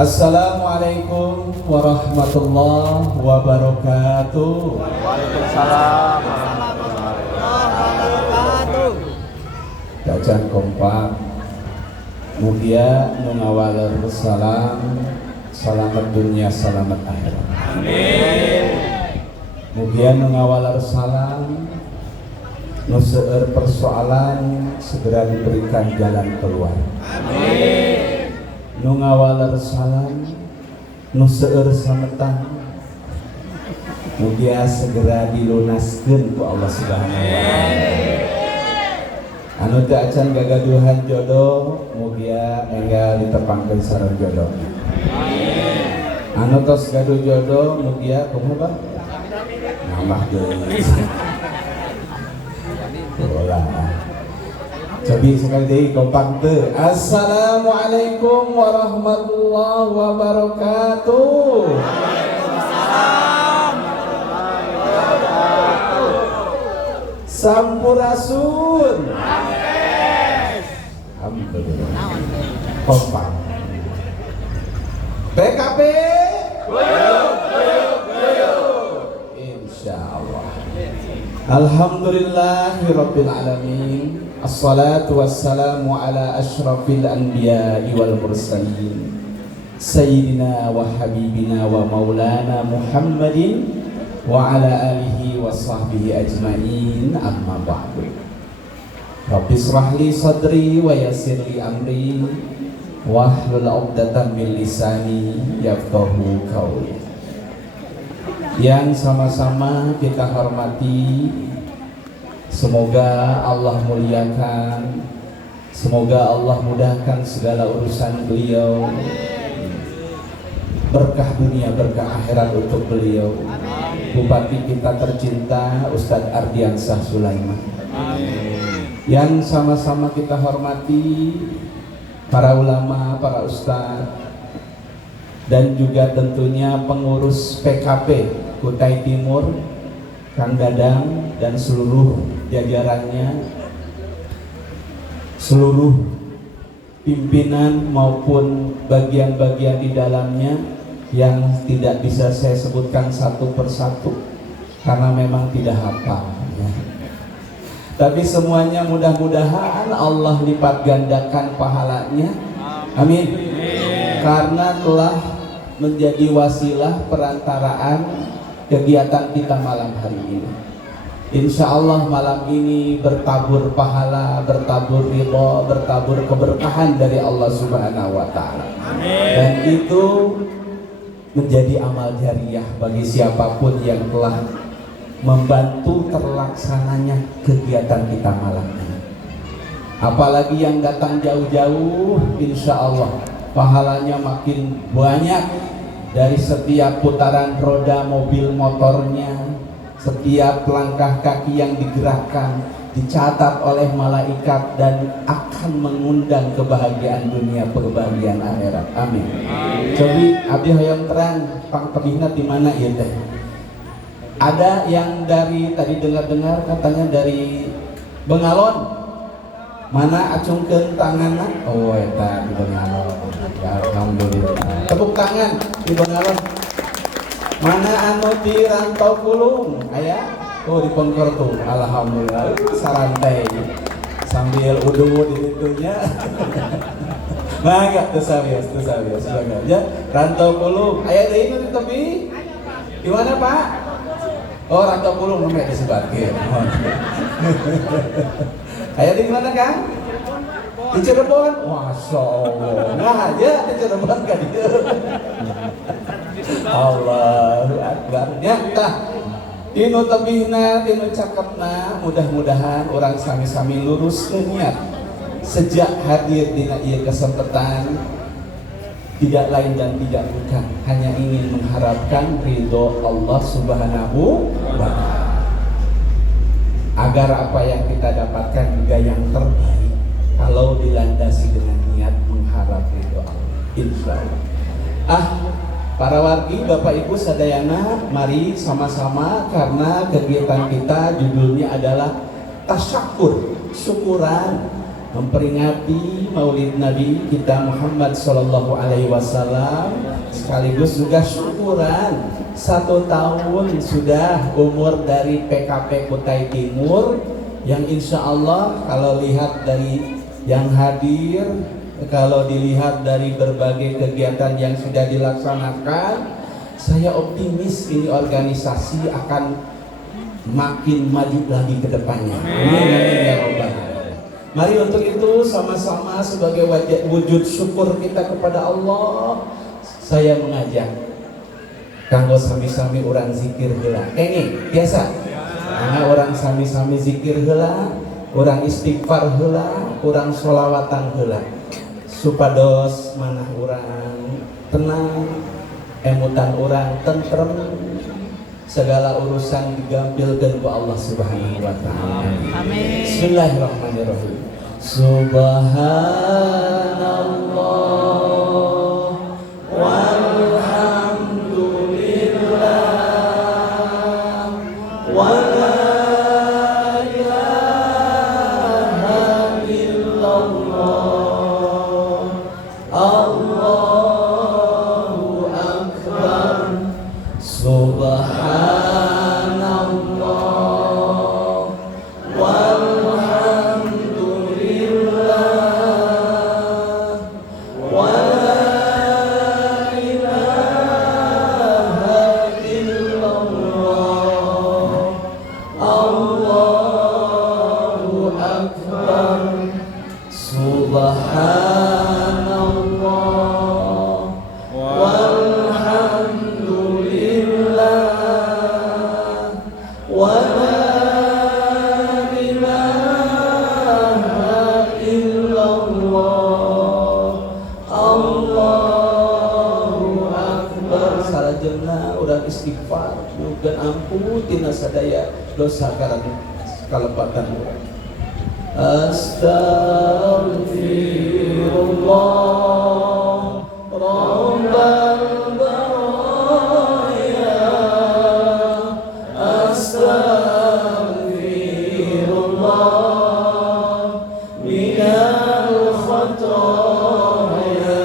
Assalamualaikum warahmatullahi wabarakatuh. Waalaikumsalam warahmatullahi wabarakatuh. Kacan kompak mugia nungawaler salam selamat dunia selamat akhirat. Amin. Mugia nungawaler salam nuseur persoalan segera diberikan jalan keluar. Amin. Nungawaler salam nuseur sametang mugia segera dilunaskeun ku Allah Subhanahu wa taala. Anu teu acan gagaduhan jodoh mugia enggal ditepangkeun sareng jodoh. Anu tos gaduh jodoh mugia kumaha Bang? Nambah deui. Bola. Cobi sekali deui kompak teu. Assalamualaikum warahmatullahi wabarakatuh. Waalaikumsalam warahmatullahi wabarakatuh. Sampurasun. Alhamdulillah. Kompak. PKP. Insyaallah. Alhamdulillahirabbil alamin. Assalatu wassalamu ala asyrafil anbiya'i wal mursalin. Sayyidina wa habibina wa maulana Muhammadin wa ala alihi wa sahbihi ajma'in, amma ba'du. Rabbi israh li sadri wa yassir li amri wahlul 'uqdatam min lisani yafqahu qawli. Yang sama-sama kita hormati, semoga Allah muliakan, semoga Allah mudahkan segala urusan beliau, berkah dunia, berkah akhirat untuk beliau. Bupati kita tercinta Ustadz Ardiansah Sulaiman. Yang sama-sama kita hormati para ulama, para ustadz, dan juga tentunya pengurus PKP Kutai Timur, Kang Dadang dan seluruh jajarannya, seluruh pimpinan maupun bagian-bagian di dalamnya yang tidak bisa saya sebutkan satu persatu karena memang tidak hafal ya. Tapi semuanya mudah-mudahan Allah lipat gandakan pahalanya, amin. Karena telah menjadi wasilah perantaraan kegiatan kita malam hari ini. Insya Allah malam ini bertabur pahala, bertabur ridho, bertabur keberkahan dari Allah Subhanahu wa Ta'ala. Dan itu menjadi amal jariah bagi siapapun yang telah membantu terlaksananya kegiatan kita malam ini. Apalagi yang datang jauh-jauh, insya Allah pahalanya makin banyak. Dari setiap putaran roda mobil motornya, setiap langkah kaki yang digerakkan dicatat oleh malaikat dan akan mengundang kebahagiaan dunia, kebahagiaan akhirat. Amin. Cobi abdi hoyong terang pangtebihna di mana ieu teh? Ada yang dari tadi dengar-dengar katanya dari Bengalon. Mana acungkeun tanganna? Oh eta di Bengalon. Alhamdulillah. Tepuk tangan di Bengalon. Mana anu di Rantau Kulung? Aya? Oh di Pengkor tuh. Alhamdulillah. Sarantai. Sambil udu di itunya. Mangga teu sawios. Ya, Rantau Kulung. Aya deui nu di tepi? Di mana, Pak? Oh, Rantau Kulung namanya disebatkeun. Aya di mana, Kang? Di Cirebon. Masya Allah. Nah aja di Cirebon kan dia. Allahu Akbar. Ya, tah. Tinu tebihna, tinu cakepna, mudah-mudahan orang sami-sami lurus niat. Sejak hadir dina ieu kesempatan tidak lain dan tidak bukan hanya ingin mengharapkan ridho Allah Subhanahu wa Ta'ala. Agar apa yang kita dapatkan juga yang terbaik kalau dilandasi dengan niat mengharap ridho Allah. Insya Allah. Para wargi, Bapak Ibu sadayana, mari sama-sama karena kegiatan kita judulnya adalah tasyakur, syukuran memperingati Maulid Nabi kita Muhammad Sallallahu Alaihi Wasallam, sekaligus juga syukuran 1 tahun sudah umur dari PKP Kutai Timur, yang insya Allah kalau lihat dari yang hadir, kalau dilihat dari berbagai kegiatan yang sudah dilaksanakan, saya optimis ini organisasi akan makin maju lagi ke depannya. Amin ya Rabbal Alamin. Mari untuk itu sama-sama sebagai wujud syukur kita kepada Allah, saya mengajak kanggo sami-sami orang zikir heula. Kenging biasa. Karena orang sami-sami zikir heula, orang istighfar heula, orang sholawatan heula. Supados manah orang tenang, emutan orang tentrem, segala urusan digampilkan ku Allah Subhanahu wa taala. Amin. Bismillahirrahmanirrahim. Subhanallah walhamdulillah wa la ilaha illallah. Allahu akbar. Subhanallah walhamdulillah wa la ilaha illallah. Allahu akbar. Subhanallah walhamdulillah wa la ilaha illallah. Allahu akbar. Sarajengna urang istighfar nyukeun ampun tina sadaya dosa kalepatan urang. Astaghfirullah Rabbal baraya. Astaghfirullah minal khataya.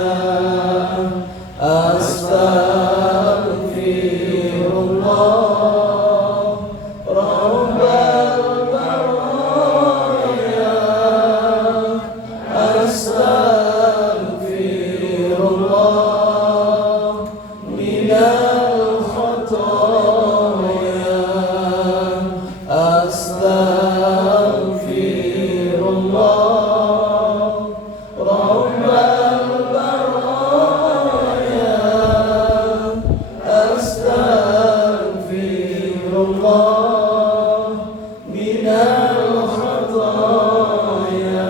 Astaghfirullah Rabbal baraya. Astaghfirullah minal khataya. Astaghfirullah Rabbal baraya. Astaghfirullah minal khataya.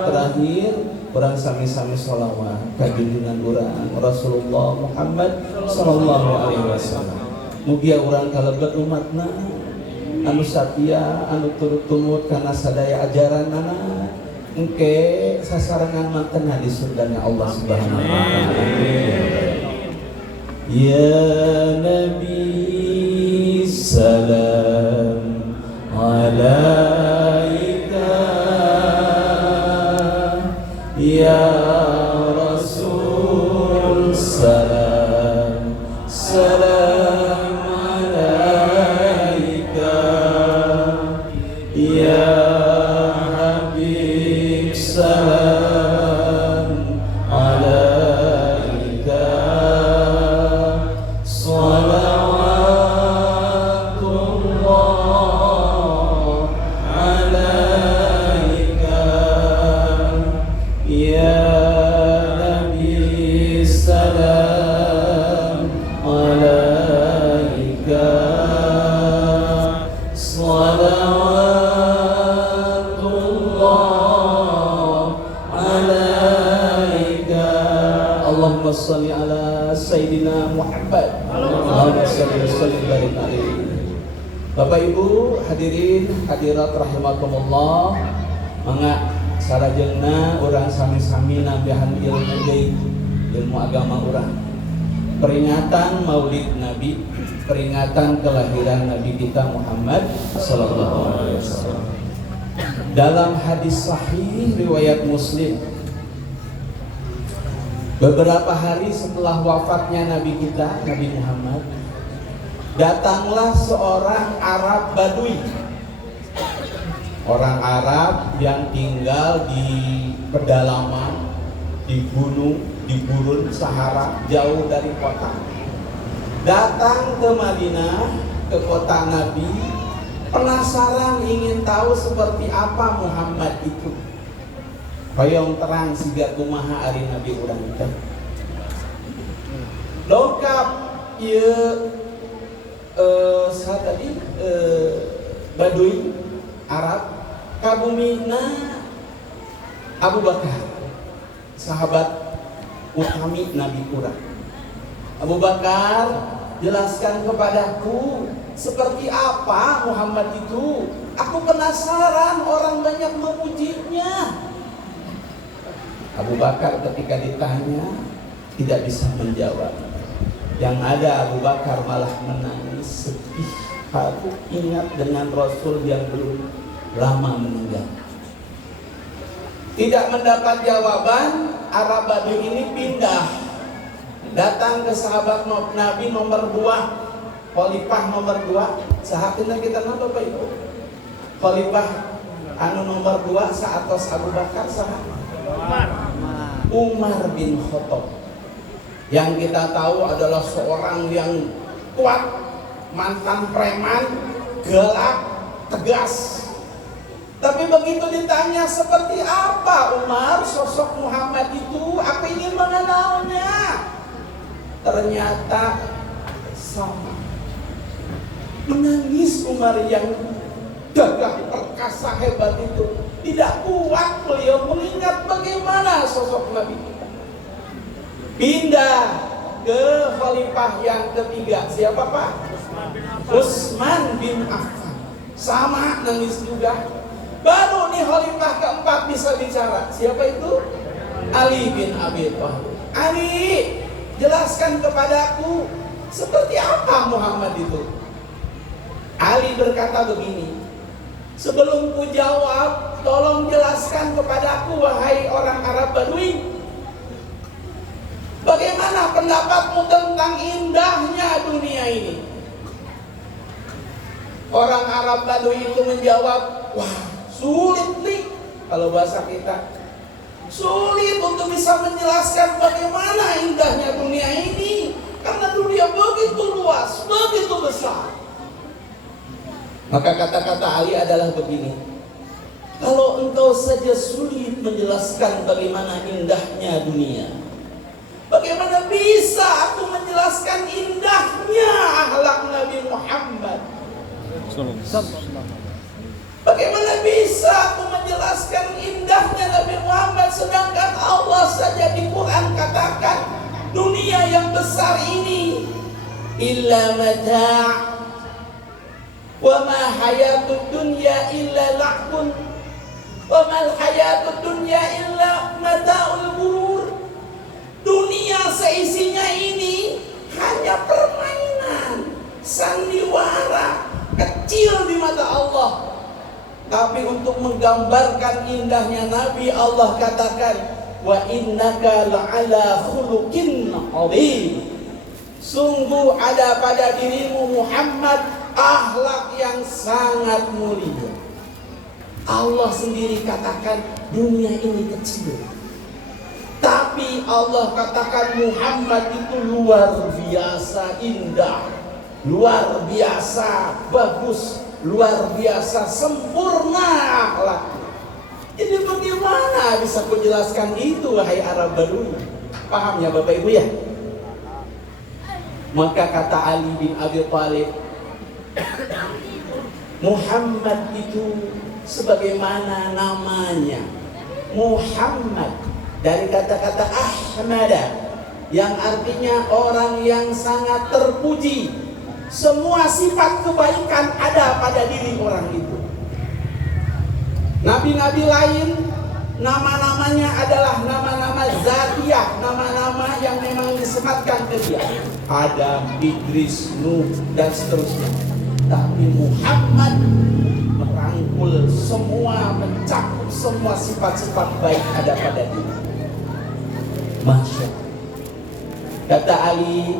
Terakhir, orang sami-sami sholawat kajunjungan urang Rasulullah Muhammad Sallallahu Alaihi Wasallam. Mugia urang kalebet umatna anu satia, anu turut tumut karena sadaya ajaranana, engke sasarangan mantena di surganya Allah Subhanahu wa taala. Ya Nabi salam alaika, ya Rasul salam salam alaika, ya Habib salam alaika. Salawatullah alaika, ya Nabi salam alaika. Salawatullah alaika. Allahumma salli ala Sayyidina Muhammad. Allahumma salli wa sallim barik alaihi. Bapak Ibu hadirin hadirat rahimakumullah, mangga sarajengna urang sami-sami nambahan ilmu deui, ilmu agama urang. Peringatan Maulid Nabi, peringatan kelahiran Nabi kita Muhammad sallallahu alaihi wasallam. Dalam hadis sahih riwayat Muslim, beberapa hari setelah wafatnya Nabi kita, Nabi Muhammad, datanglah seorang Arab Badui. Orang Arab yang tinggal di pedalaman, di gunung, di gurun Sahara, jauh dari kota. Datang ke Madinah, ke kota Nabi, penasaran ingin tahu seperti apa Muhammad itu. Hoyong terang siga kumaha ari Nabi urang teh. Lengkap ieu tadi Badui Arab kabumina Abu Bakar, sahabat utami Nabi urang. Abu Bakar, jelaskan kepadaku seperti apa Muhammad itu. Aku penasaran, orang banyak memujinya. Abu Bakar ketika ditanya tidak bisa menjawab. Yang ada Abu Bakar malah menangis sedih. Aku ingat dengan Rasul yang belum lama meninggal. Tidak mendapat jawaban, Arab Badui ini pindah. Datang ke sahabat Nabi nomor 2, Khalifah nomor 2. Sahabatnya kita nama Bapak Ibu. Khalifah anu nomor 2 saatos Abu Bakar sahabat Umar bin Khattab. Yang kita tahu adalah seorang yang kuat, mantan preman, galak, tegas. Tapi begitu ditanya seperti apa Umar sosok Muhammad itu, aku ingin mengenalnya. Ternyata sama. Menangis Umar yang gagah perkasa hebat itu. Tidak kuat beliau mengingat bagaimana sosok Nabi. Pindah ke khalifah yang ketiga. Siapa Pak? Utsman bin Affan. Sama nangis juga. Baru nih khalifah keempat bisa bicara. Siapa itu? Ali bin Abi Thalib. Ali, jelaskan kepadaku seperti apa Muhammad itu. Ali berkata begini, sebelum ku jawab, tolong jelaskan kepadaku wahai orang Arab Badui, bagaimana pendapatmu tentang indahnya dunia ini? Orang Arab Badui itu menjawab, wah sulit nih, kalau bahasa kita sulit untuk bisa menjelaskan bagaimana indahnya dunia ini, karena dunia begitu luas, begitu besar. Maka kata-kata Ali adalah begini, kalau engkau saja sulit menjelaskan bagaimana indahnya dunia, bagaimana bisa aku menjelaskan indahnya akhlak Nabi Muhammad? Bagaimana bisa aku menjelaskan indahnya Nabi Muhammad, sedangkan Allah saja di Quran katakan dunia yang besar ini illa mata' wa ma hayatud dunya illa la'bun wa mal hayatud dunya illa mata'ul ghurur. Dunia seisinya ini hanya permainan, sandiwara kecil di mata Allah. Tapi untuk menggambarkan indahnya Nabi, Allah katakan wa innaka la'ala khuluqin 'adzim. Sungguh ada pada dirimu Muhammad akhlak yang sangat mulia. Allah sendiri katakan dunia ini kecil, tapi Allah katakan Muhammad itu luar biasa indah, luar biasa bagus, luar biasa sempurna akhlak. Jadi bagaimana bisa menjelaskan itu wahai Arab Badui? Paham ya Bapak Ibu ya? Maka kata Ali bin Abi Thalib, Muhammad itu sebagaimana namanya Muhammad dari kata-kata Ahmada yang artinya orang yang sangat terpuji. Semua sifat kebaikan ada pada diri orang itu. Nabi-nabi lain nama-namanya adalah nama-nama zatiyah, nama-nama yang memang disematkan ke dia. Adam, Idris, Nuh dan seterusnya. Tapi Muhammad merangkul semua, mencakup semua sifat-sifat baik ada pada diri. Masya Allah. Kata Ali,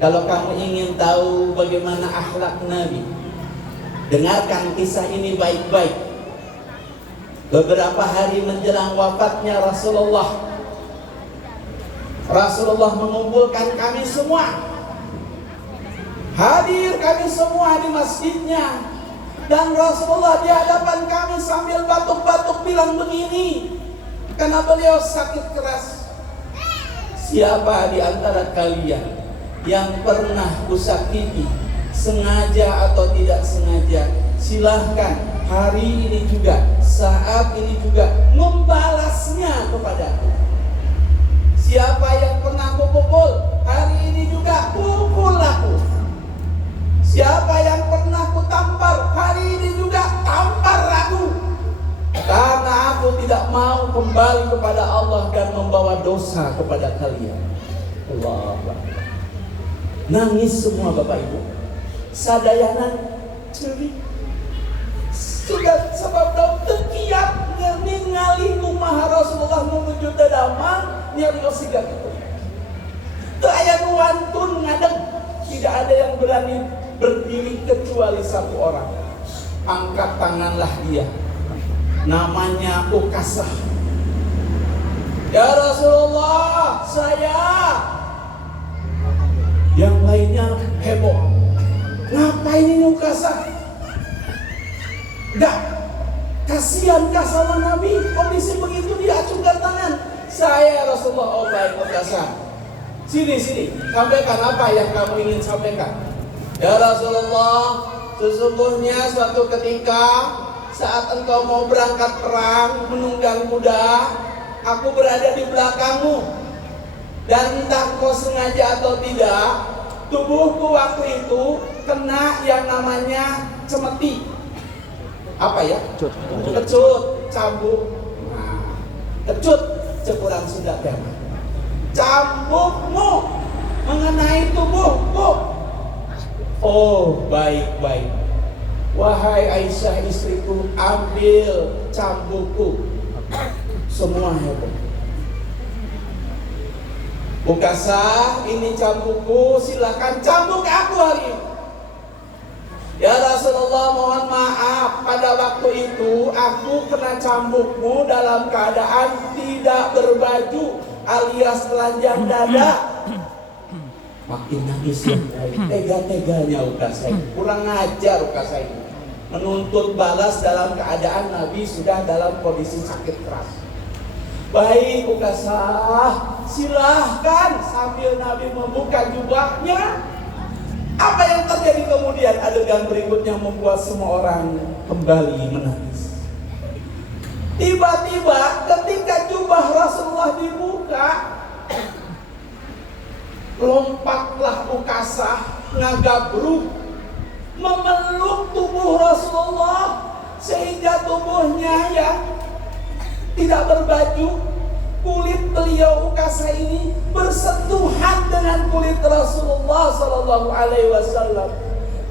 kalau kamu ingin tahu bagaimana akhlak Nabi, dengarkan kisah ini baik-baik. Beberapa hari menjelang wafatnya Rasulullah mengumpulkan kami semua. Hadir kami semua di masjidnya. Dan Rasulullah di hadapan kami sambil batuk-batuk bilang begini, karena beliau sakit keras. Siapa di antara kalian yang pernah kusakiti, sengaja atau tidak sengaja, silahkan hari ini juga, saat ini juga membalasnya kepadaku. Siapa yang pernah kupukul, hari ini juga pukul aku. Siapa yang pernah kutampar, hari ini juga tampar aku. Karena aku tidak mau kembali kepada Allah dan membawa dosa kepada kalian. Allah Akbar. Nangis semua Bapak Ibu. Sadayanan ceri. Sudah sebab daun kiat ningali kumaha Rasulullah menuju dadamang nyari osiga gitu. Teu aya nu wantun ngadeg, tidak ada yang berani berdiri kecuali satu orang. Angkat tanganlah dia. Namanya Ukasah. Ya Rasulullah, saya. Yang lainnya heboh. Ngapain ini Ukasah? Enggak. Kasihankah sama Nabi? Kondisi begitu dia acungkan tangan. Saya Rasulullah. Oh baik Ukasah. Sini. Sampaikan apa yang kamu ingin sampaikan. Ya Rasulullah, sesungguhnya suatu ketika saat engkau mau berangkat perang menunggang kuda, aku berada di belakangmu. Dan entah kau sengaja atau tidak, tubuhku waktu itu kena yang namanya cemeti. Apa ya? Kecut, cambuk. Nah, kecut, cepuran Sunda tema. Cambukmu mengenai tubuhku. Oh, baik. Wahai Aisyah istriku, ambil cambukku. Semua heboh. Ukasah, ini cambukku, silakan cambuk aku hari ini. Ya Rasulullah, mohon maaf, pada waktu itu aku kena cambukmu dalam keadaan tidak berbaju alias telanjang dada. Makin nangis yang baik. Tega-teganya Ukasah ini. Kurang ajar Ukasah ini. Menuntut balas dalam keadaan Nabi sudah dalam kondisi sakit keras. Baik Ukasah, silahkan. Sambil Nabi membuka jubahnya, apa yang terjadi kemudian? Adegan berikutnya membuat semua orang kembali menangis. Tiba-tiba ketika jubah Rasulullah dibuka, lompatlah Ukasah ngagabruk memeluk tubuh Rasulullah sehingga tubuhnya yang tidak berbaju, kulit beliau Ukasah ini bersentuhan dengan kulit Rasulullah Sallallahu Alaihi Wasallam.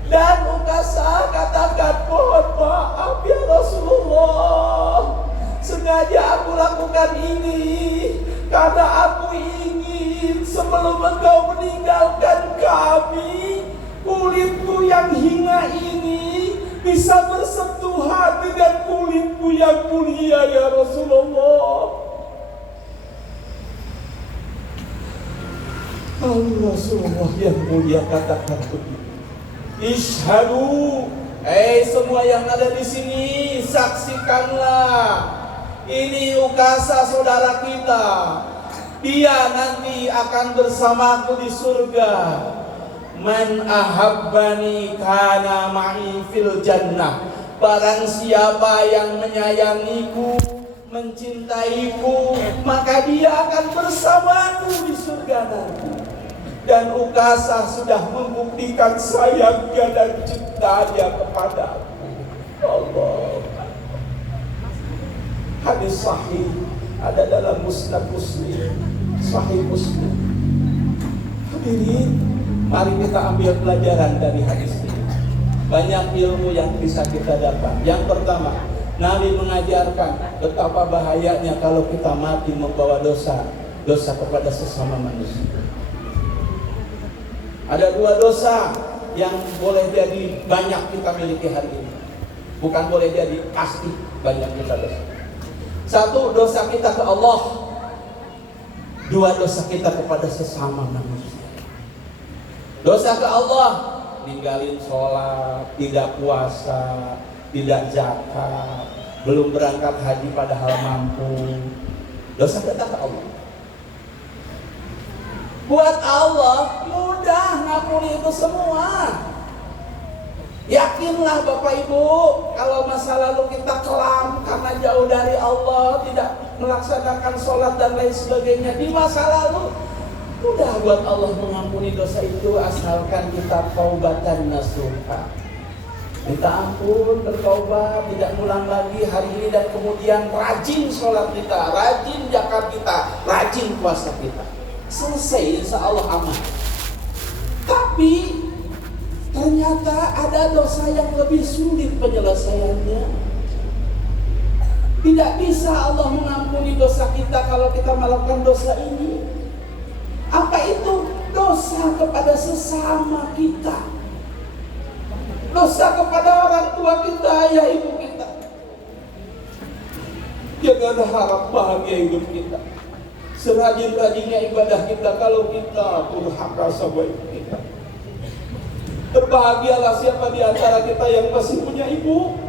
Dan Ukasah katakan, mohon maaf ya Rasulullah, sengaja aku lakukan ini karena aku ingin sebelum engkau meninggalkan kami, kulitku yang hina ini bisa bersentuhan dengan kulitmu yang mulia ya Rasulullah. Rasulullah yang mulia katakan begitu. Ishadu, semua yang ada di sini, saksikanlah. Ini Ukasah saudara kita. Dia nanti akan bersamaku di surga. Man ahabbani kana ma'i fil jannah. Barang siapa yang menyayangiku, mencintaiku, maka dia akan bersamaku di surga nanti. Dan Ukasah sudah membuktikan sayangnya dan cintanya kepadaku. Allah. Hadis sahih ada dalam Musnad Muslim, Sahih Muslim. Hadirin, mari kita ambil pelajaran dari hadis ini. banyak ilmu yang bisa kita dapat. Yang pertama, Nabi mengajarkan betapa bahayanya kalau kita mati membawa dosa kepada sesama manusia. Ada dua dosa yang boleh jadi banyak kita miliki hari ini. Bukan boleh jadi, pasti banyak kita dosa. Satu, dosa kita ke Allah. Dua, dosa kita kepada sesama manusia. Dosa ke Allah, ninggalin sholat, tidak puasa, tidak zakat, belum berangkat haji padahal mampu. Dosa kita ke Allah. Buat Allah mudah ngampuni itu semua. Yakinlah Bapak Ibu, kalau masa lalu kita kelam karena jauh dari Allah, tidak melaksanakan sholat dan lain sebagainya di masa lalu, mudah buat Allah mengampuni dosa itu asalkan kita taubatan nasuha. Minta ampun, bertaubat, tidak ngulang lagi hari ini dan kemudian rajin sholat kita, rajin zakat kita, rajin puasa kita. Selesai, insya Allah aman. Tapi ternyata ada dosa yang lebih sulit penyelesaiannya. Tidak bisa Allah mengampuni dosa kita kalau kita melakukan dosa ini. Apa itu? Dosa kepada sesama kita. Dosa kepada orang tua kita, ayah ibu kita. Jangan ada harap bahagia hidup kita. Serajin-rajinnya ibadah kita kalau kita durhaka sama ibu kita. Berbahagialah siapa di antara kita yang masih punya ibu.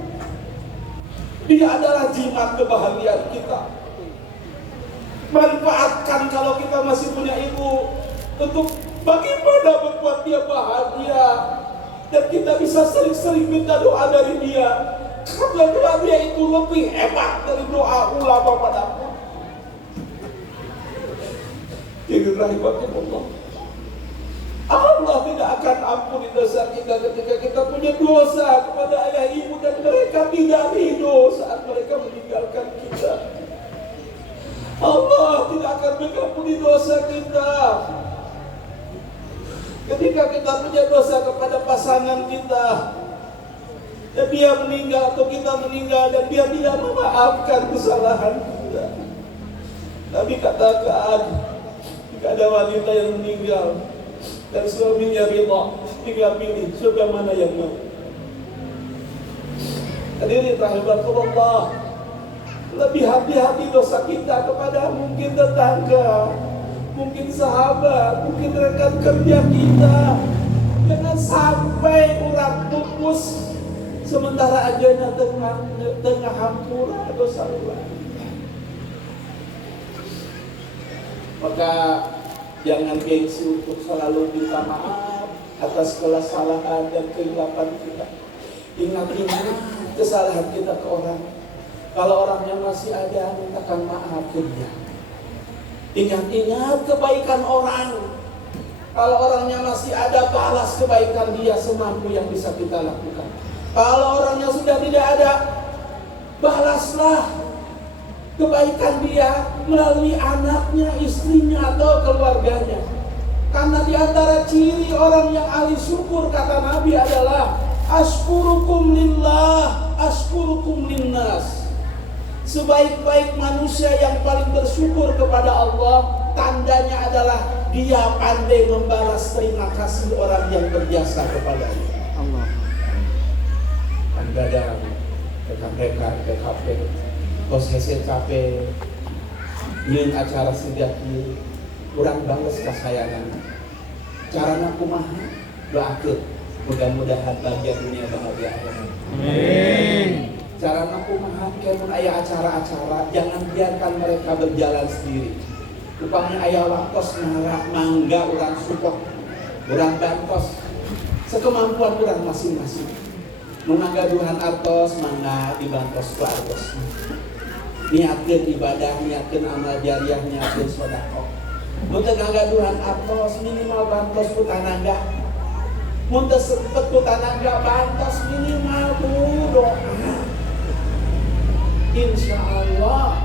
Dia adalah jimat kebahagiaan kita. Manfaatkan kalau kita masih punya ibu untuk bagaimana membuat dia bahagia. Dan kita bisa sering-sering minta doa dari dia. Karena doa dia itu lebih hebat dari doa ulama manapun. Jadi rahimahullah, Allah tidak akan ampuni dosa kita ketika kita punya dosa kepada ayah ibu dan mereka tidak ridho saat mereka meninggalkan kita. Allah tidak akan mengampuni dosa kita ketika kita punya dosa kepada pasangan kita dan dia meninggal atau kita meninggal dan dia tidak memaafkan kesalahan kita. Nabi katakan, ada wanita yang meninggal dan suaminya ridha, tinggal pilih surga mana yang mau. Hadirin rahimakumullah, lebih hati-hati dosa kita kepada mungkin tetangga, mungkin sahabat, mungkin rekan kerja kita. Jangan sampai orang pupus sementara ajanya tengah hampura dosa ulang. Maka jangan gengsi untuk selalu minta maaf atas kesalahan dan kehilapan kita. Ingat-ingat kesalahan kita ke orang. Kalau orangnya masih ada, mintakan maaf ke dia. Ingat-ingat kebaikan orang. Kalau orangnya masih ada, balas kebaikan dia semampu yang bisa kita lakukan. Kalau orangnya sudah tidak ada, balaslah kebaikan dia melalui anaknya, istrinya, atau keluarganya. Karena di antara ciri orang yang ahli syukur kata Nabi adalah askurukum lillah, askurukum linnas. Sebaik-baik manusia yang paling bersyukur kepada Allah, tandanya adalah dia pandai membalas terima kasih orang yang berjasa kepadanya. Allah. Kadang-kadang rekan-rekan PKP kos SKP nyeun acara sidak ieu urang bangles kasayangan. Carana kumaha? Doakeun mudah-mudahan bahagia dunia bahagia akhirat. Amin. Carana kumaha? Kemun aya acara-acara jangan biarkan mereka berjalan sendiri. Upamanya aya waktos mangga urang support, urang bantos sekemampuan urang masing-masing. Nu ngagaduhan artos mangga dibantos ku artos. Niatkeun ibadah, niatkeun amal jariah, niatkeun sedekah. Mun teu ngagaduhan artos minimal bantos ku tanaga. Mun teu sempet ku tanaga bantos minimal ku doa. Insyaallah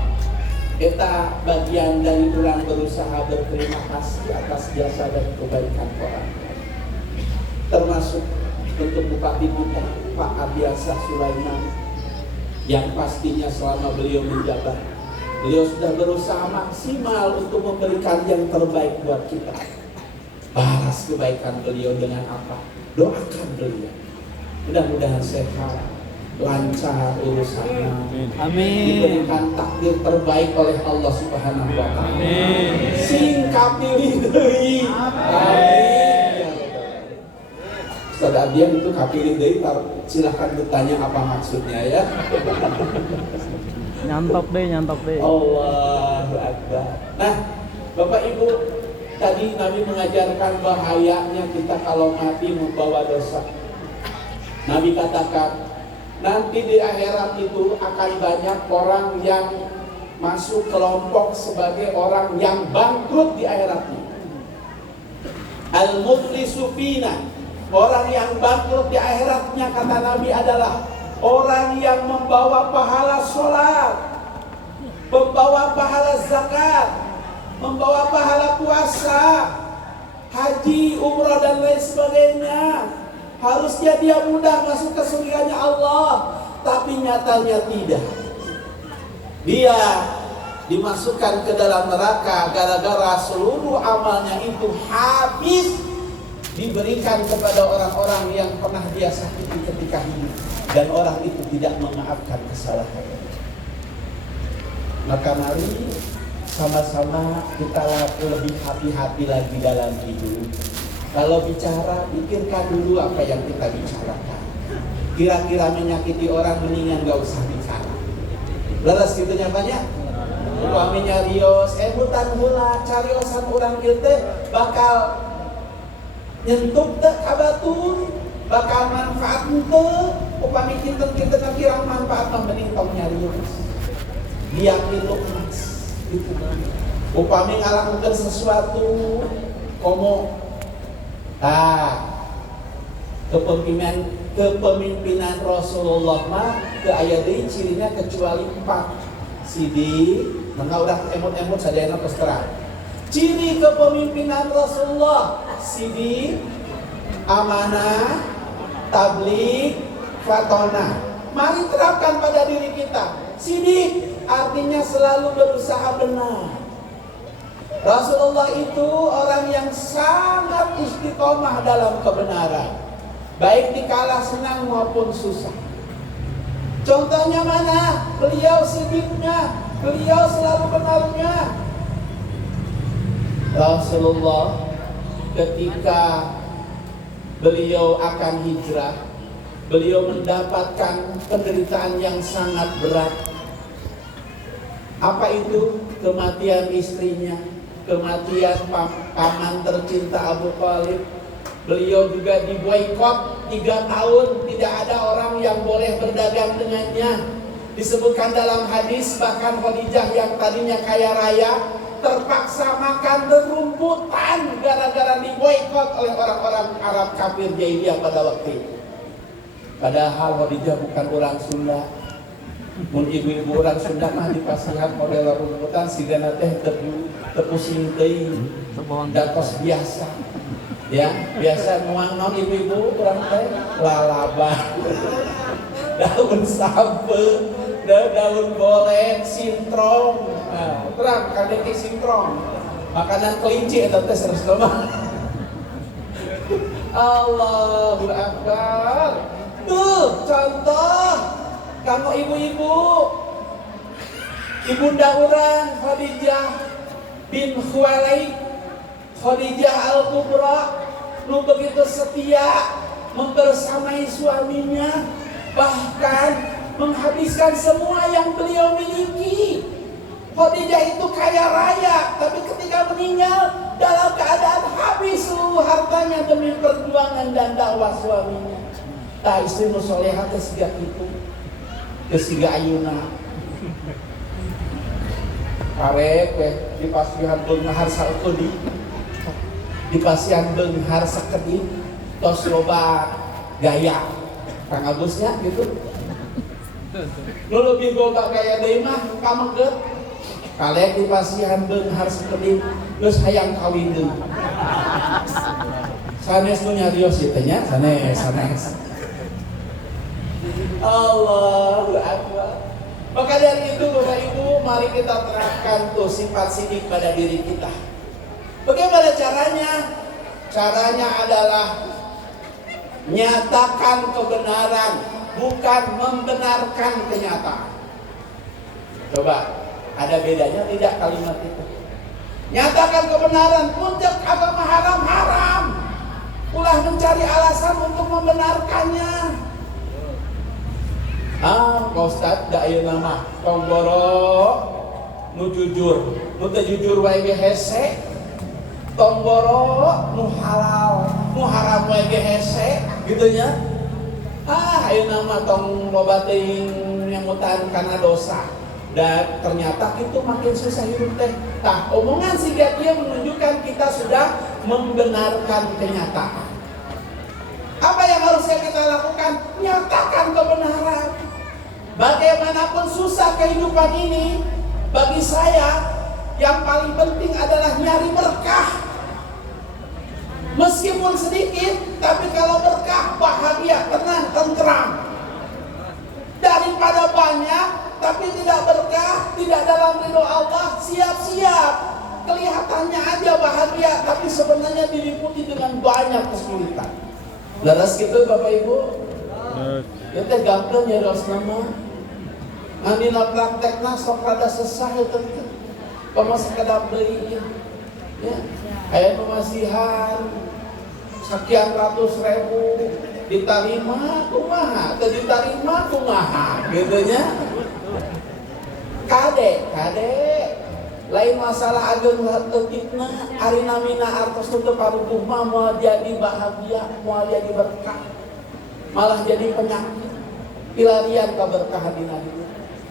eta bagian dari urang berusaha berterima kasih atas jasa dan kebaikan orang. Termasuk untuk Bupati kita Pak Abiasa Sulaiman, yang pastinya selama beliau menjabat, beliau sudah berusaha maksimal untuk memberikan yang terbaik buat kita. Balas kebaikan beliau dengan apa? Doakan beliau, mudah-mudahan sehat, lancar urusannya, Amin. diberikan takdir terbaik oleh Allah Subhanahu wa Ta'ala. Sing kapilih deui. Amin. Ustaz Adian itu kapilih deui, silahkan bertanya apa maksudnya ya. Nyantok deh. Allahu Akbar. Nah, Bapak Ibu, tadi Nabi mengajarkan bahayanya kita kalau mati membawa dosa. Nabi katakan, nanti di akhirat itu akan banyak orang yang masuk kelompok sebagai orang yang bangkrut di akhiratnya. Al-muflisu fina, orang yang bangkrut di akhiratnya kata Nabi adalah orang yang membawa pahala sholat, membawa pahala zakat, membawa pahala puasa, haji, umrah dan lain sebagainya. Harusnya dia mudah masuk ke surganya Allah, tapi nyatanya tidak. Dia dimasukkan ke dalam neraka gara-gara seluruh amalnya itu habis diberikan kepada orang-orang yang pernah dia sakiti ketika hidup, dan orang itu tidak memaafkan kesalahannya. Maka mari sama-sama kita lebih hati-hati lagi dalam hidup. Kalau bicara, pikirkan dulu apa yang kita bicarakan. Kira-kira menyakiti orang, mendingan gak usah bicara. Leres gitunya banyak. Upaminya rios, hutan heula cariosan urang ieu teh bakal nyentuh teh kabatur, bakal manfaat teu. Upami kita kira manfaat mah mending tong nyarios. Dia kilu emas. Gitu. Upami ngalakukeun sesuatu komo kepemimpinan Rasulullah mah ke aya deui cirina kecuali 4. Sidi, mangga udah emot-emot sadayana terang. Ciri kepemimpinan Rasulullah, sidi, amanah, tabligh, fatona. Mari terapkan pada diri kita. Sidi artinya selalu berusaha benar. Rasulullah itu orang yang sangat istiqomah dalam kebenaran, baik dikala senang maupun susah. Contohnya mana? Beliau sidiknya, beliau selalu benarnya. Rasulullah ketika beliau akan hijrah, beliau mendapatkan penderitaan yang sangat berat. Apa itu? Kematian istrinya, kematian paman tercinta Abu Thalib. Beliau juga diboikot 3 tahun, tidak ada orang yang boleh berdagang dengannya. Disebutkan dalam hadis, bahkan Khadijah yang tadinya kaya raya terpaksa makan rumputan gara-gara diboikot oleh orang-orang Arab kafir jahiliyah pada waktu itu. Padahal Khadijah bukan orang Sunda. Mun ibu-ibu orang Sunda mah dipasihan model rumputan sigana teh tepusing teuing, datos biasa. Ya, biasa nuang ibu-ibu orang teh lalaba. Daun sape, daun goreng, sintrong. Nah, terang kadeke sintrong. Makanan kelinci eta teh sanes mah. Allahu Akbar. Tuh contoh kamu ibu-ibu, ibunda orang Khadijah bin Khuwailid, Khadijah Al-Kubra, lu begitu setia membersamai suaminya, bahkan menghabiskan semua yang beliau miliki. Khadijah itu kaya raya, tapi ketika meninggal dalam keadaan habis seluruh hartanya demi perjuangan dan dakwah suaminya. Tah istri musolehah kesiga itu, kesiga ayuna. Karek weh dipasihan beunghar saeukeudi, dipasihan beunghar sakedip, tos loba gaya Kang Agusnya gitu. Nu leuwih boga gaya deui mah kamengkeut. Kalek dipasihan beunghar sakedip geus hayang kawin deui. sanes nu nyarios ieu teh nya, sanes. Allahu Akbar. Maka dari itu Bapak Ibu, mari kita terapkan tuh sifat sidik pada diri kita. Bagaimana caranya? Caranya adalah nyatakan kebenaran, bukan membenarkan kenyataan. Coba, ada bedanya tidak kalimat itu? Nyatakan kebenaran, puncak agama haram. Ulah mencari alasan untuk membenarkannya. Pak Ustad, da ieu nama tongboro nu jujur, nu teu jujur wae ge hese. Tongboro nu halal, nu haram wae ge hese, gitu nya. Ieu nama tong loba teuing nyamutan kana dosa. Dan ternyata itu makin susah hidup teh. Tah, omongan si dia menunjukkan kita sudah membenarkan kenyataan. Apa yang harusnya kita lakukan? Nyatakan kebenaran. Bagaimanapun susah kehidupan ini, bagi saya yang paling penting adalah nyari berkah. Meskipun sedikit, tapi kalau berkah, bahagia, tenang, tentram. Daripada banyak, tapi tidak berkah, tidak dalam ridho Allah, siap-siap. Kelihatannya aja bahagia, tapi sebenarnya diliputi dengan banyak kesulitan. Leres gitu Bapak Ibu? Ya teh gampang ya ros nama. Ngambil praktekna sok rada sesah ya tentu. Pama sekedap deui ya. Aya pemasihan sekian ratus ribu diterima kumaha, teu diterima kumaha gitu nya. Kade lain masalah ageun teutikna ari namina artos teu paruguh mah moal jadi bahagia, moal jadi berkah. Malah jadi penyakit. Pilarian keberkahan dina hidup.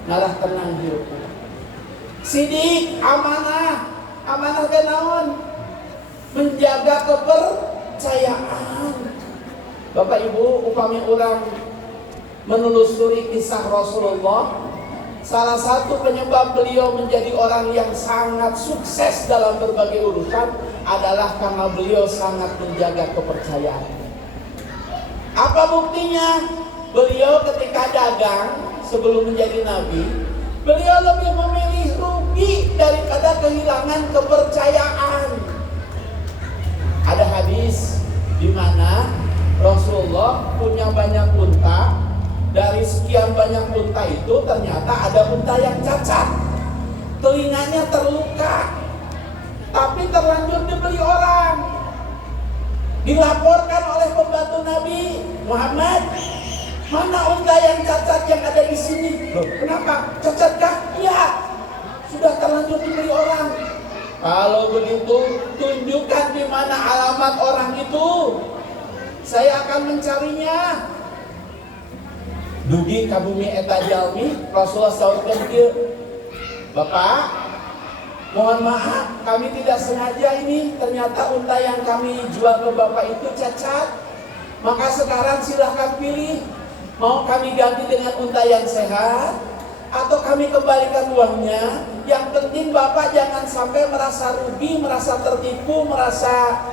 Malah tenang hidup. Sidik amanah teh naon? Menjaga kepercayaan. Bapak Ibu, upami urang menelusuri kisah Rasulullah, salah satu penyebab beliau menjadi orang yang sangat sukses dalam berbagai urusan adalah karena beliau sangat menjaga kepercayaan. Apa buktinya? Beliau ketika dagang sebelum menjadi nabi, beliau lebih memilih rugi daripada kehilangan kepercayaan. Ada hadis di mana Rasulullah punya banyak unta. Dari sekian banyak unta itu ternyata ada unta yang cacat, telinganya terluka, tapi terlanjur dibeli orang. Dilaporkan oleh pembantu Nabi Muhammad, mana unta yang cacat yang ada di sini? Loh, kenapa? Cacat kah? Iya, sudah terlanjur dibeli orang. Kalau begitu, tunjukkan di mana alamat orang itu. Saya akan mencarinya. Dugi kabumi eta jalmi, Rasulullah saurkeun kieu, Bapak, mohon maaf, kami tidak sengaja ini, ternyata unta yang kami jual ke Bapak itu cacat. Maka sekarang silahkan pilih, mau kami ganti dengan unta yang sehat, atau kami kembalikan uangnya. Yang penting Bapak jangan sampai merasa rugi, merasa tertipu, merasa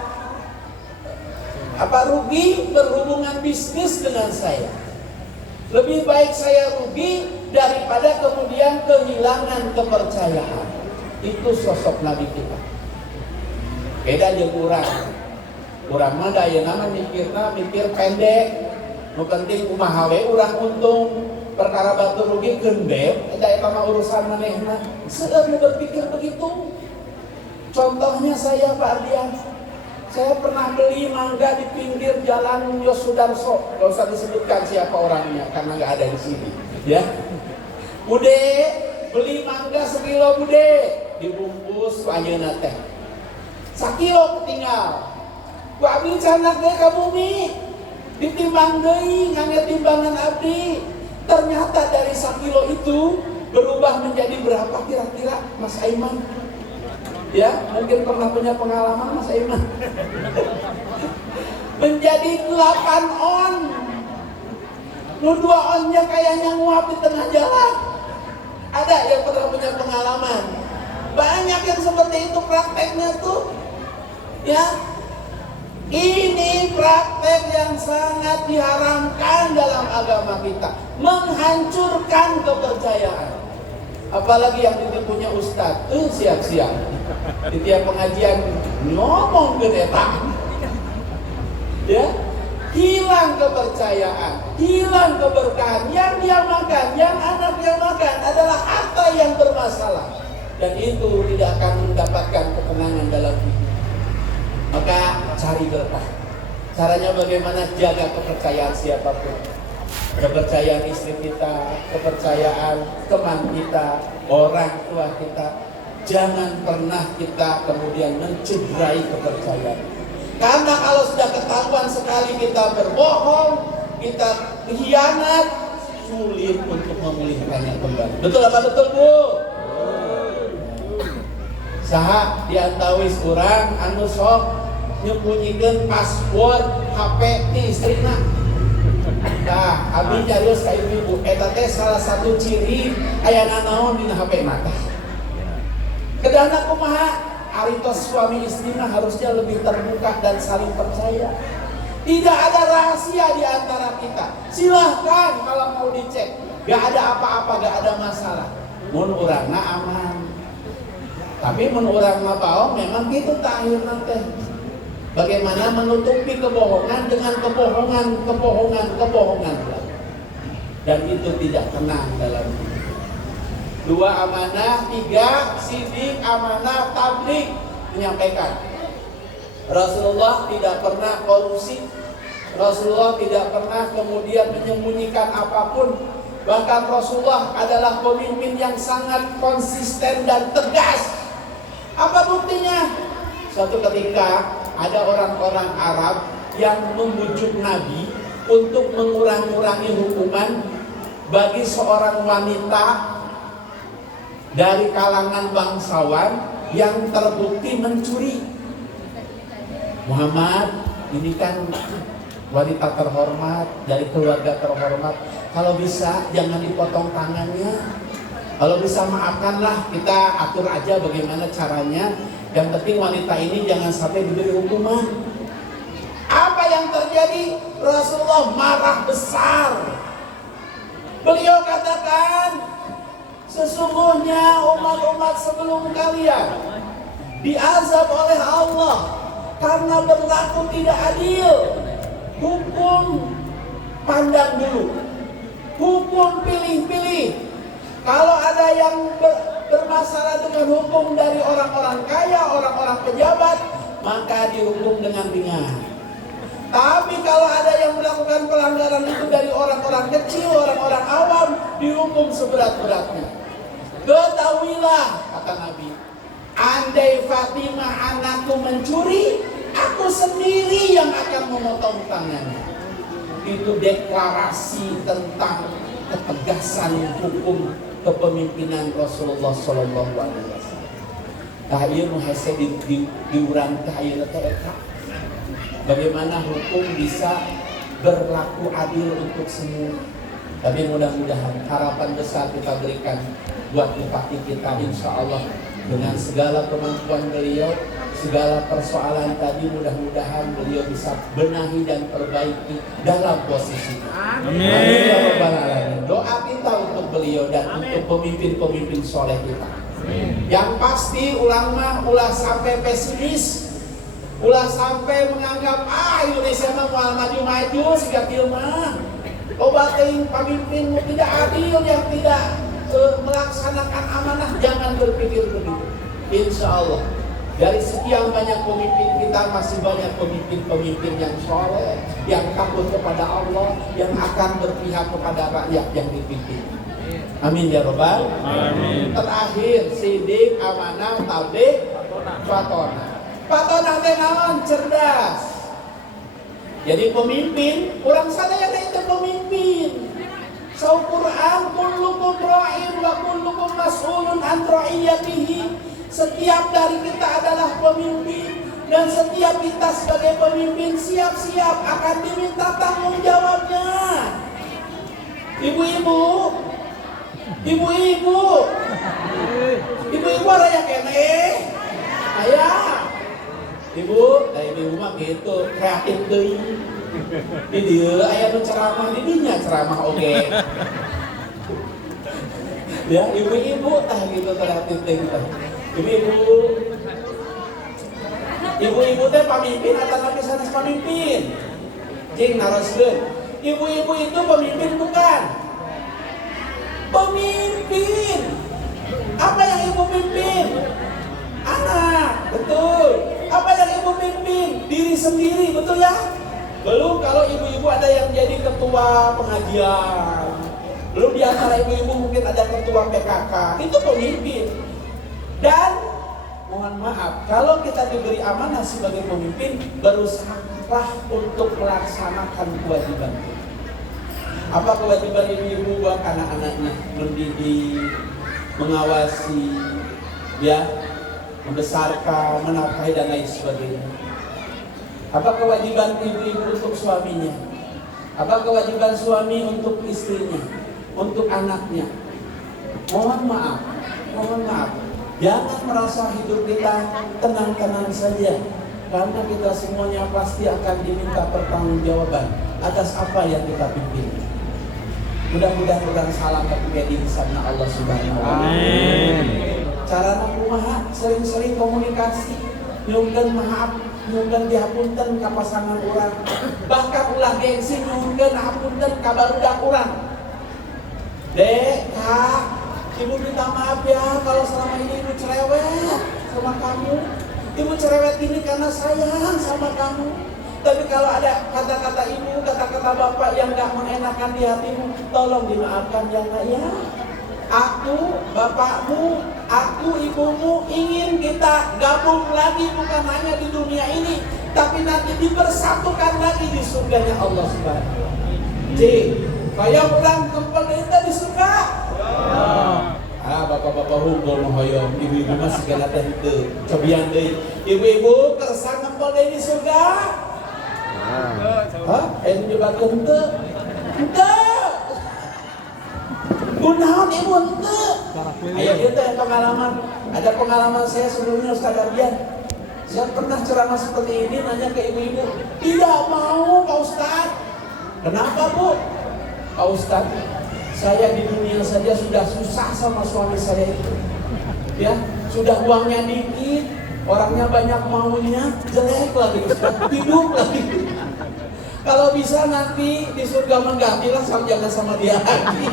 rugi berhubungan bisnis dengan saya. Lebih baik saya rugi daripada kemudian kehilangan kepercayaan. Itu sosok Nabi kita. Beda jeung urang. Urang mah da ayeuna mikir pendek. Nu penting kumaha we urang untung. Perkara batu rugi gendep, eta mah urusan manehna. Seueur nu berpikir begitu. Contohnya saya Pak Ardian. Saya pernah beli mangga di pinggir jalan Yosudarso. Gak usah disebutkan siapa orangnya karena gak ada di sini. Ya, Bude beli mangga sekilo Bude, dibungkus ayeuna teh. Sakilo ketinggal. Gua ambil canak deh ka bumi, ditimbang deui ngangge timbangan abdi. Ternyata dari sakilo itu berubah menjadi berapa kira-kira Mas Aiman? Ya, mungkin pernah punya pengalaman Mas Aiman. Menjadi 8 on. Nu 2 onnya kayaknya nguap di tengah jalan. Ada yang pernah punya pengalaman. Banyak yang seperti itu prakteknya tuh. Ya. Ini praktek yang sangat diharamkan dalam agama kita, menghancurkan kepercayaan. Apalagi yang punya ustadz, siap-siap di tiap pengajian ngomong gedeta, ya, hilang kepercayaan, hilang keberkahan. Yang dia makan, yang anaknya makan adalah harta yang bermasalah, dan itu tidak akan mendapatkan ketenangan dalam hidup. Maka cari berkah. Caranya bagaimana? Jaga kepercayaan siapapun. Kepercayaan istri kita, kepercayaan teman kita, orang tua kita. Jangan pernah kita kemudian mencederai kepercayaan. Karena kalau sudah ketahuan sekali kita berbohong, kita khianat, sulit untuk memulihkannya kembali. Betul apa betul, Bu? Saha diantawis urang anu sok nyembunyikan password HP ti istrina. Nah, abdi nyarios ka ibu, eta teh salah satu ciri aya naon dina HP mata. Kedana kumaha? Aritos suami istri harusnya lebih terbuka dan saling percaya. Tidak ada rahasia di antara kita. Silahkan kalau mau dicek, gak ada apa-apa, gak ada masalah. Mun urangna aman. Tapi mun urang mah baong memang gitu akhirna teh. Bagaimana menutupi kebohongan dengan kebohongan. Dan itu tidak tenang dalam hidup. 2 amanah, 3 sidik, amanah, tabligh, menyampaikan. Rasulullah tidak pernah korupsi, Rasulullah tidak pernah kemudian menyembunyikan apapun. Bahkan Rasulullah adalah pemimpin yang sangat konsisten dan tegas. Apa buktinya? Suatu ketika ada orang-orang Arab yang membujuk Nabi untuk mengurangi hukuman bagi seorang wanita dari kalangan bangsawan yang terbukti mencuri. Muhammad, ini kan wanita terhormat dari keluarga terhormat. Kalau bisa jangan dipotong tangannya. Kalau bisa maafkanlah, kita atur aja bagaimana caranya. Yang penting wanita ini jangan sampai diberi hukuman. Apa yang terjadi? Rasulullah marah besar. Beliau katakan, sesungguhnya umat-umat sebelum kalian diazab oleh Allah karena berlaku tidak adil. Hukum pandang dulu, hukum pilih-pilih. Kalau ada yang bermasalah dengan hukum dari orang-orang kaya, orang-orang pejabat, maka dihukum dengan ringan. Tapi kalau ada yang melakukan pelanggaran itu dari orang-orang kecil, orang-orang awam, dihukum seberat-beratnya. Ketahuilah, kata Nabi, andai Fatimah anakku mencuri, aku sendiri yang akan memotong tangannya. Itu deklarasi tentang ketegasan hukum kepemimpinan Rasulullah Sallallahu Alaihi Wasallam. Tahir hese diurang tahir eta. Bagaimana hukum bisa berlaku adil untuk semua. Tapi mudah-mudahan harapan besar kita berikan buat bupati kita, insya Allah dengan segala kemampuan beliau, segala persoalan tadi mudah-mudahan beliau bisa benahi dan perbaiki dalam posisi. Amin. Ya Rabbal Alamin. Doa kita untuk beliau dan untuk pemimpin-pemimpin soleh kita. Amin. Yang pasti ulama ulah sampai pesimis, ulah sampai menganggap Indonesia mah maju-maju siga kieu mah. Loba teuing pemimpin tidak adil yang tidak melaksanakan amanah, jangan berpikir begitu. Insya Allah dari sekian banyak pemimpin kita masih banyak pemimpin-pemimpin yang soleh, yang takut kepada Allah, yang akan berpihak kepada rakyat yang dipimpin. Amin ya Rabbal. Amin. Terakhir sidik, amanah, tabligh, fatona. Fatona teh naon? Cerdas. Jadi pemimpin, orang sana yang itu pemimpin. Sau Quran, kullukum ra'in wa kullukum mas'ulun an ra'iyatihi. Setiap dari kita adalah pemimpin, dan setiap kita sebagai pemimpin siap-siap akan diminta tanggung jawabnya. Ibu-ibu, ibu-ibu ada yang kene, ayah. Ibu, ibu mah gitu, kreatif deui. Di dieu aya nu ceramah di dinya ceramah oge. Ya, ibu-ibu tah gitu kreatif teh gitu. Ibu-ibu. Ibu-ibu teh pamimpin atau nabi sanes pamimpin. Cing naroskeun. Ibu-ibu itu pemimpin bukan? Pemimpin. Apa yang ibu pimpin? Anak, betul. Apa yang ibu pimpin? Diri sendiri, betul ya? Belum kalau ibu-ibu ada yang jadi ketua pengajian. Belum di antara ibu-ibu mungkin ada ketua PKK. Itu pemimpin. Dan mohon maaf, kalau kita diberi amanah sebagai pemimpin, berusahalah untuk melaksanakan kewajiban. Apa kewajiban ibu-ibu buat anak-anaknya? Mendidik, mengawasi, ya, membesarkan, menafkahi dan lain sebagainya. Apa kewajiban ibu-ibu untuk suaminya? Apa kewajiban suami untuk istrinya, untuk anaknya? Mohon maaf. Jangan merasa hidup kita tenang-tenang saja, karena kita semuanya pasti akan diminta pertanggungjawaban atas apa yang kita pimpin. Mudah-mudahan salam ketika di sana Allah Subhanahu wa taala. Cara kumaha sering-sering komunikasi, nyungkeun maaf, nyungkeun dihapunten ka pasangan urang. Bahkan ulah gengsi nyungkeun hapunten ka barudak urang. Dek, Kak, ibu minta maaf ya kalau selama ini ibu cerewet sama kamu. Ibu cerewet ini karena sayang sama kamu. Tapi kalau ada kata-kata ibu, kata-kata bapak yang gak mengenakan di hatimu, tolong dimaafkan ya Nak ya. Aku, bapakmu, aku, ibumu ingin kita gabung lagi bukan hanya di dunia ini, tapi nanti dipersatukan lagi di surganya Allah Subhanahu wa taala. Cik, kayak orang kempel itu di surga. Bapak-bapak hukum hoyong, ibu-ibu masih segala tentu. Cobian deui. Ibu-ibu kersa ngempel di surga. Ini juga tentu. Henteu. Kunaon ibu henteu. Ayo kita yang pengalaman. Ada pengalaman saya sebelumnya Ustaz Ardian. Saya pernah ceramah seperti ini nanya ke ibu-ibu. Tidak mau Pak Ustaz. Kenapa Bu? Pak Ustaz, saya di dunia saja sudah susah sama suami saya itu. Ya, sudah uangnya dikit, orangnya banyak maunya, jelek lagi, hidup lagi. Kalau bisa nanti di surga menggantilah jangan sama dia lagi.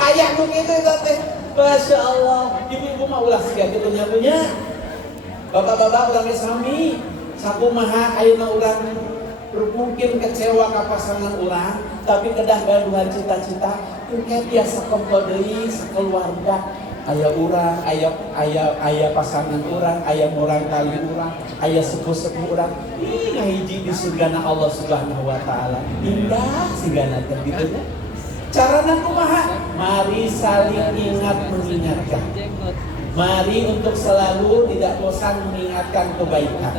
Ayah begitu itu teh. Masya Allah, ibu-ibu mah ulah siga gitu punya. Bapak-bapak urang sami, sakumaha ayeuna urang mungkin kecewa ka pasangan urang, tapi kedah gaduhan cita-cita, engke biasa kumpul deui sakeluarga. Aya urang, aya pasangan urang, aya murang kali urang, aya sepuh-sepuh urang. Ih, ngahiji di surgana Allah Subhanahu wa taala. Indah sigana teh kitu nya. Carana kumaha? Mari saling ingat mengingatkan. Mari untuk selalu tidak bosan mengingatkan kebaikan.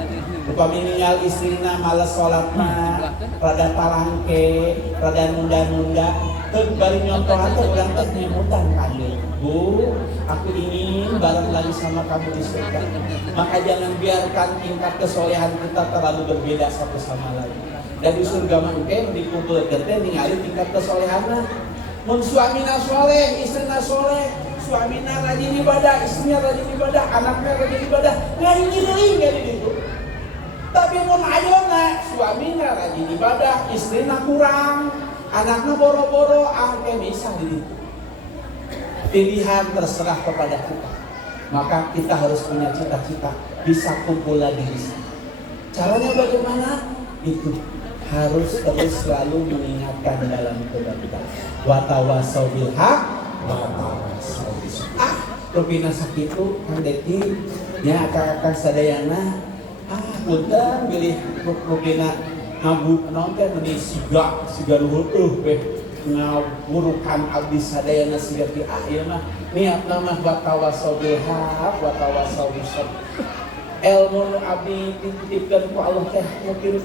Upami ninggal istrina malas sholatna, rada talangke, rada nunda-nunda, teu bari nyontohan teh urang teh nyemutan ka deui. Bu, aku ingin bareng lagi sama kamu di surga. Maka jangan biarkan tingkat kesolehan kita terlalu berbeda satu sama lain. Dan di surga mah engke dikumpulkeun teh ningali tingkat kesolehanna. Mun suamina soleh, istrina soleh, suamina rajin ibadah, istrinya rajin ibadah, anaknya rajin ibadah, ngahiji deui engke di ditu. Tapi mun ayeuna suamina rajin ibadah, istrina kurang, anaknya boro-boro, engke misah di ditu. Pilihan terserah kepada kita. Maka kita harus punya cita-cita bisa kumpul lagi di sini. Caranya bagaimana? Itu harus terus selalu mengingatkan dalam kebaikan. Wa tawasau bil haq wa tawasau bis sabr. Rupina sakitu Kang Deti nya kakak sadayana punten bilih rupina ngabut naon teh meuni siga luhur ngawurukan abdi sadayana siga ti ieu mah niatna mah wa tawasau bil haq wa tawasau bis sabr. Ilmu abdi dititipkeun ku Allah teh mungkin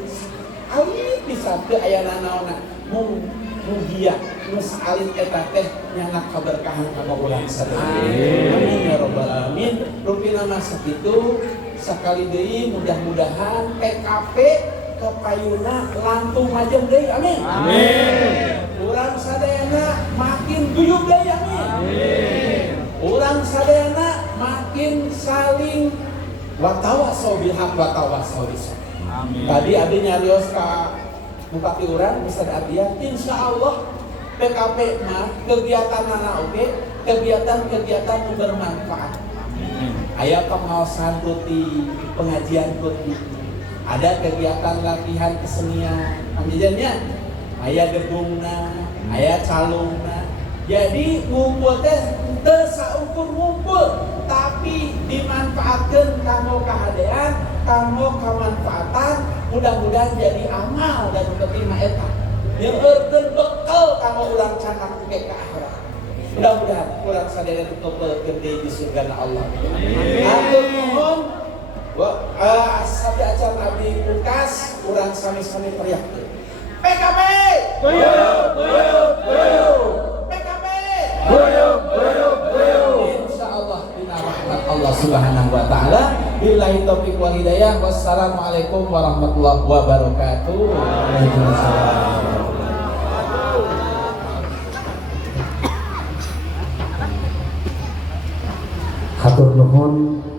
alit bisa teu aya nanaonna mung mugia nu saalit eta teh nyana kaberkahan ka ulang sadaya. Amin ya rabbal alamin. Rupina mah sakitu sekali deui mudah-mudahan PKP ke payuna lantung majem deui amin. Urang sadayana makin guyub deui amin. Urang sadayana makin saling watawasau bil haq watawasau bis sabr. Tadi abdi nyarios ka bupati urang Ustaz Ardian, insyaallah PKP mah kegiatanna oge kegiatan-kegiatan yang bermanfaat. Aya pengaosan rutin, pengajian rutin. Ada kegiatan latihan kesenian, panjenengannya. Aya gedungna, aya calungna. Jadi ngumpul teh teu saukur ngumpul, tapi dimanfaatkeun kanggo kahadean, kanggo kamanfaatan, mudah-mudahan jadi amal dan keterima eta. Nyeueurkeun bekal kanggo urang cangkak ke akhirat. Mudah-mudahan urang sadaya tutupkeun deui di surgana Allah. Atur nuhun. Sabda acan abdi pungkas urang sami-sami teriakkeun. PKP! Guyub, guyub, guyub. PKP! Guyub, guyub, guyub. Insyaallah bina rahmat Allah Subhanahu wa taala. Billahi taufiq wal hidayah. Wassalamualaikum warahmatullahi wabarakatuh. Waalaikumsalam. Hatur nuhun